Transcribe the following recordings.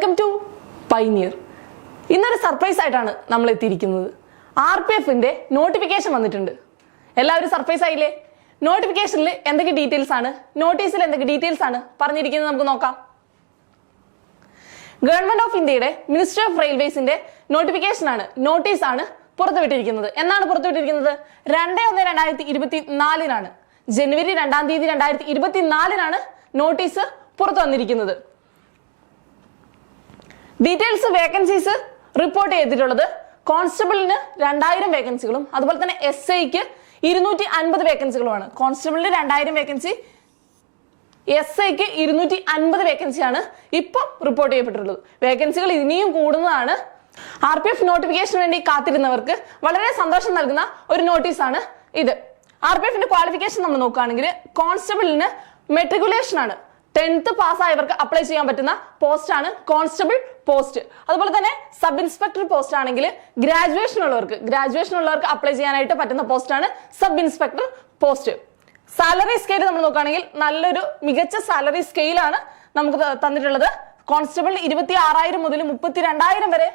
Welcome to Pioneer. ഇന്നൊരു surprise ആയിട്ടാണ് നമ്മൾ എത്തിയിരിക്കുന്നത്. RPFന്റെ നോട്ടിഫിക്കേഷൻ വന്നിട്ടുണ്ട്. എല്ലാവരും സർപ്രൈസ് ആയില്ലേ? നോട്ടിഫിക്കേഷനിൽ എന്തൊക്കെ ഡീറ്റെയിൽസ് ആണ്, നോട്ടീസിൽ എന്തൊക്കെ ഡീറ്റെയിൽസ് ആണ് പറഞ്ഞിരിക്കുന്നത് നമുക്ക് നോക്കാം. ഗവൺമെന്റ് ഓഫ് ഇന്ത്യയുടെ മിനിസ്ട്രി ഓഫ് റെയിൽവേസിന്റെ നോട്ടീസ് ആണ് പുറത്തുവിട്ടിരിക്കുന്നത്. എന്നാണ് പുറത്തുവിട്ടിരിക്കുന്നത്? 2/1/2024 ജനുവരി 2 2024 നോട്ടീസ് പുറത്തു വന്നിരിക്കുന്നത്. ഡീറ്റെയിൽസ് വേക്കൻസീസ് റിപ്പോർട്ട് ചെയ്തിട്ടുള്ളത് കോൺസ്റ്റബിളിന് 2000 വേക്കൻസികളും അതുപോലെ തന്നെ SIക്ക് 250 വേക്കൻസികളുമാണ്. കോൺസ്റ്റബിളിന് 2000 വേക്കൻസി, SIക്ക് 250 വേക്കൻസിയാണ് ഇപ്പം റിപ്പോർട്ട് ചെയ്യപ്പെട്ടിട്ടുള്ളത്. വേക്കൻസികൾ ഇനിയും കൂടുന്നതാണ്. RPF നോട്ടിഫിക്കേഷന് വേണ്ടി കാത്തിരുന്നവർക്ക് വളരെ സന്തോഷം നൽകുന്ന ഒരു നോട്ടീസാണ് ഇത്. RPFന്റെ ക്വാളിഫിക്കേഷൻ നമ്മൾ നോക്കുകയാണെങ്കിൽ കോൺസ്റ്റബിളിന് മെട്രിക്കുലേഷൻ ആണ്. 10th പാസ്സായവർക്ക് അപ്ലൈ ചെയ്യാൻ പറ്റുന്ന പോസ്റ്റ് ആണ് കോൺസ്റ്റബിൾ പോസ്റ്റ്. അതുപോലെ തന്നെ സബ് ഇൻസ്പെക്ടർ പോസ്റ്റ് ആണെങ്കിൽ ഗ്രാജുവേഷൻ ഉള്ളവർക്ക് അപ്ലൈ ചെയ്യാനായിട്ട് പറ്റുന്ന പോസ്റ്റ് ആണ് sub inspector post. Salary scale നമ്മൾ നോക്കുകയാണെങ്കിൽ നല്ലൊരു മികച്ച സാലറി സ്കെയിലാണ് നമുക്ക് തന്നിട്ടുള്ളത്. കോൺസ്റ്റബിളിന് 26,000 മുതൽ 32,000 വരെ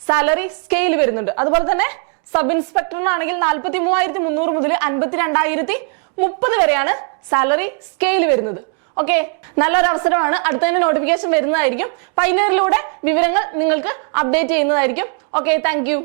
സാലറി സ്കെയിൽ വരുന്നുണ്ട്. അതുപോലെ തന്നെ സബ് ഇൻസ്പെക്ടറിനാണെങ്കിൽ 43,300 മുതൽ 52,030 വരെയാണ് സാലറി സ്കെയിൽ വരുന്നത്. ഓക്കെ, നല്ലൊരു അവസരമാണ്. അടുത്തതിന്റെ നോട്ടിഫിക്കേഷൻ വരുന്നതായിരിക്കും. പൈനിയറിലൂടെ വിവരങ്ങൾ നിങ്ങൾക്ക് അപ്ഡേറ്റ് ചെയ്യുന്നതായിരിക്കും. Okay, thank you.